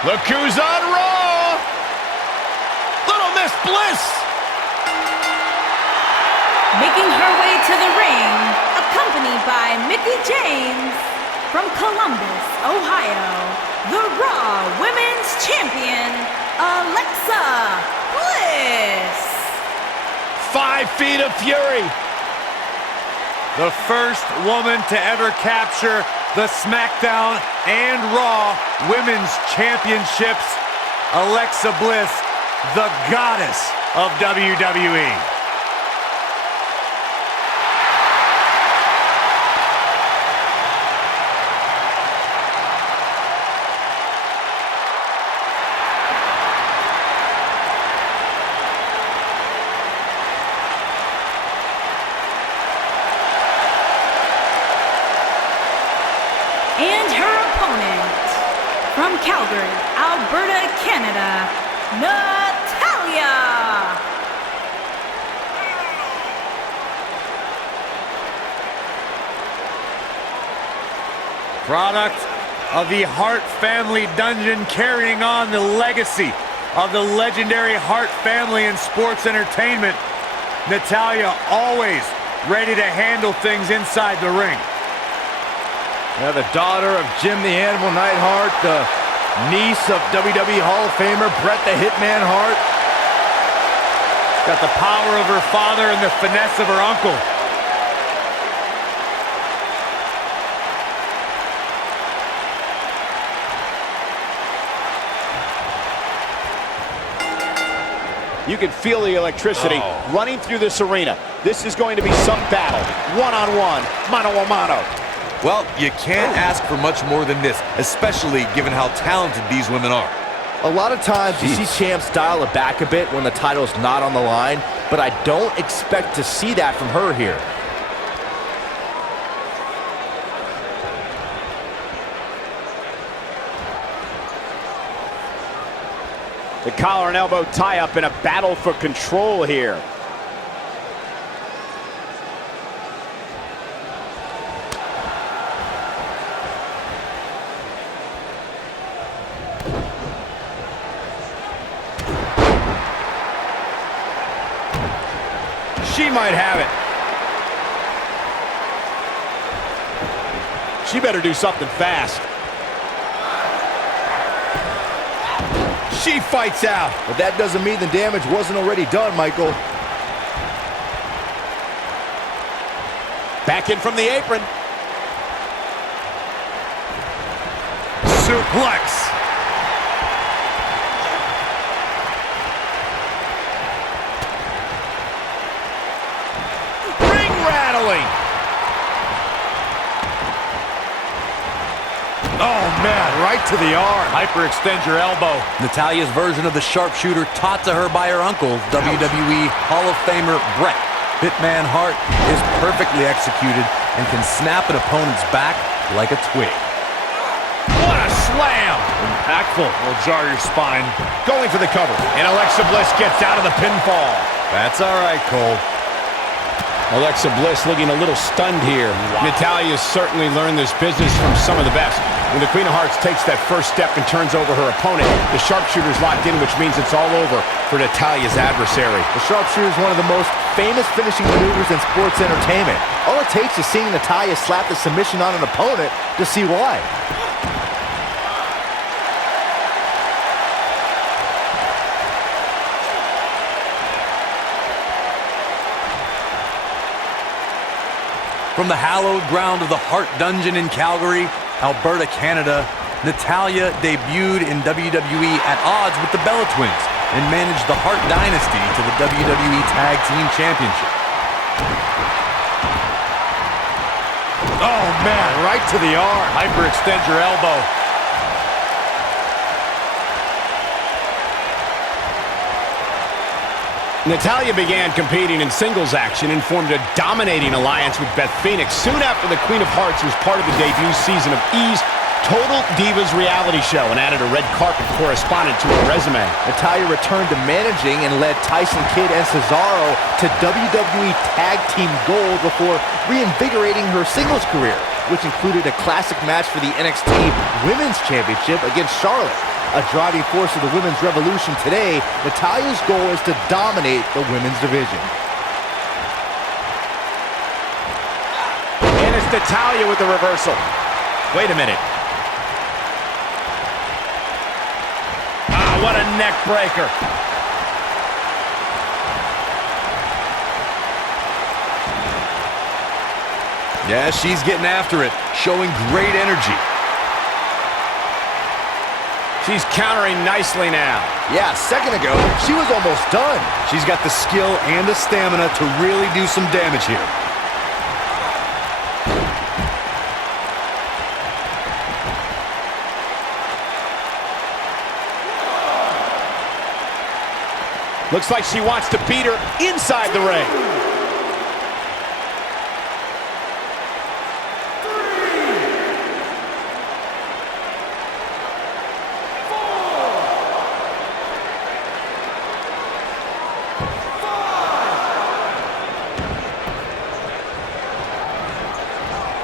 Look who's on Raw! Little Miss Bliss! Making her way to the ring, accompanied by Mickie James, from Columbus, Ohio, the Raw Women's Champion, Alexa Bliss. 5 feet of fury. The first woman to ever capture the SmackDown and Raw Women's Championships, Alexa Bliss, the goddess of WWE. And her opponent, from Calgary, Alberta, Canada, Natalya. Product of the Hart family dungeon, carrying on the legacy of the legendary Hart family in sports entertainment. Natalya always ready to handle things inside the ring. Yeah, the daughter of Jim the Animal Neidhart, the niece of WWE Hall of Famer Bret the Hitman Hart. Got the power of her father and the finesse of her uncle. You can feel the electricity running through this arena. This is going to be some battle. One-on-one, mano-a-mano. Well, you can't ask for much more than this, especially given how talented these women are. A lot of times you see champs dial it back a bit when the title's not on the line, but I don't expect to see that from her here. The collar and elbow tie-up in a battle for control here. She might have it. She better do something fast. She fights out. But that doesn't mean the damage wasn't already done, Michael. Back in from the apron. Suplex. Ring rattling. Oh, man, right to the arm. Hyperextend your elbow. Natalya's version of the sharpshooter taught to her by her uncle, WWE Hall of Famer Bret Hitman Hart, is perfectly executed and can snap an opponent's back like a twig. What a slam. Impactful. Will jar your spine. Going for the cover. And Alexa Bliss gets out of the pinfall. That's all right, Cole. Alexa Bliss looking a little stunned here. Wow. Natalya's certainly learned this business from some of the best. When the Queen of Hearts takes that first step and turns over her opponent, the sharpshooter's locked in, which means it's all over for Natalya's adversary. The sharpshooter is one of the most famous finishing maneuvers in sports entertainment. All it takes is seeing Natalya slap the submission on an opponent to see why. From the hallowed ground of the Hart Dungeon in Calgary, Alberta, Canada, Natalya debuted in WWE at odds with the Bella Twins and managed the Hart Dynasty to the WWE Tag Team Championship. Oh, man, right to the arm. Hyperextend your elbow. Natalya began competing in singles action and formed a dominating alliance with Beth Phoenix soon after the Queen of Hearts was part of the debut season of E's Total Divas reality show and added a red carpet correspondent to her resume. Natalya returned to managing and led Tyson Kidd and Cesaro to WWE Tag Team Gold before reinvigorating her singles career, which included a classic match for the NXT Women's Championship against Charlotte. a driving force of the women's revolution today, Natalya's goal is to dominate the women's division. And it's Natalya with the reversal. Wait a minute. Ah, what a neck breaker. Yeah, she's getting after it, showing great energy. She's countering nicely now. Yeah, a second ago, she was almost done. She's got the skill and the stamina to really do some damage here. Looks like she wants to beat her inside the ring.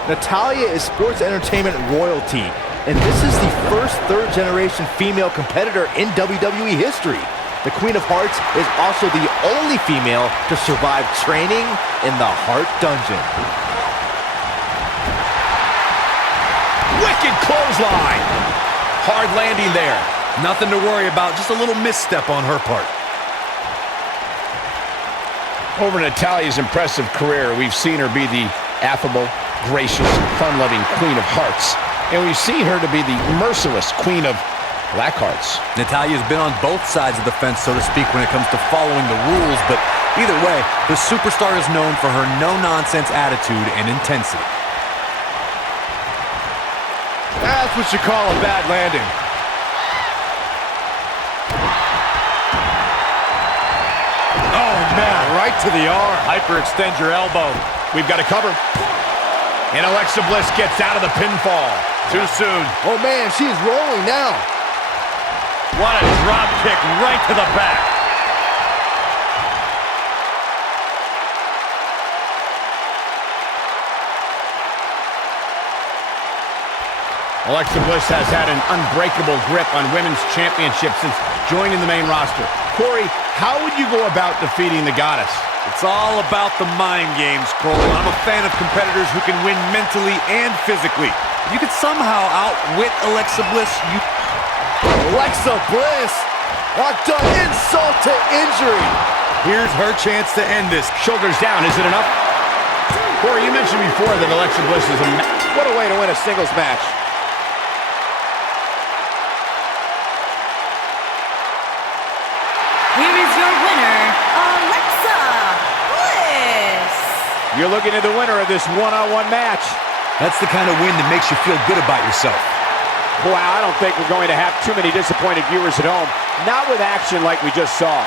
Natalya is sports entertainment royalty, and this is the first third-generation female competitor in WWE history. The Queen of Hearts is also the only female to survive training in the Heart Dungeon. Wicked clothesline. Hard landing there. Nothing to worry about, just a little misstep on her part. Over Natalya's impressive career, we've seen her be the affable, gracious, fun-loving Queen of Hearts. And we've seen her to be the merciless Queen of Black Hearts. Natalya's been on both sides of the fence, so to speak, when it comes to following the rules, but either way, the superstar is known for her no-nonsense attitude and intensity. That's what you call a bad landing. Oh, man, right to the arm. Hyperextend your elbow. We've got a cover. And Alexa Bliss gets out of the pinfall. Too soon. Oh man, she's rolling now. What a drop kick right to the back. Alexa Bliss has had an unbreakable grip on women's championships since joining the main roster. Corey, how would you go about defeating the goddess? It's all about the mind games, Cole. I'm a fan of competitors who can win mentally and physically. If you could somehow outwit Alexa Bliss, you... Alexa Bliss done insult to injury. Here's her chance to end this. Shoulders down, is it enough? Corey, you mentioned before that Alexa Bliss is a... What a way to win a singles match. Here is your winner, Alexa Bliss. You're looking at the winner of this one-on-one match. That's the kind of win that makes you feel good about yourself. Wow, I don't think we're going to have too many disappointed viewers at home. Not with action like we just saw.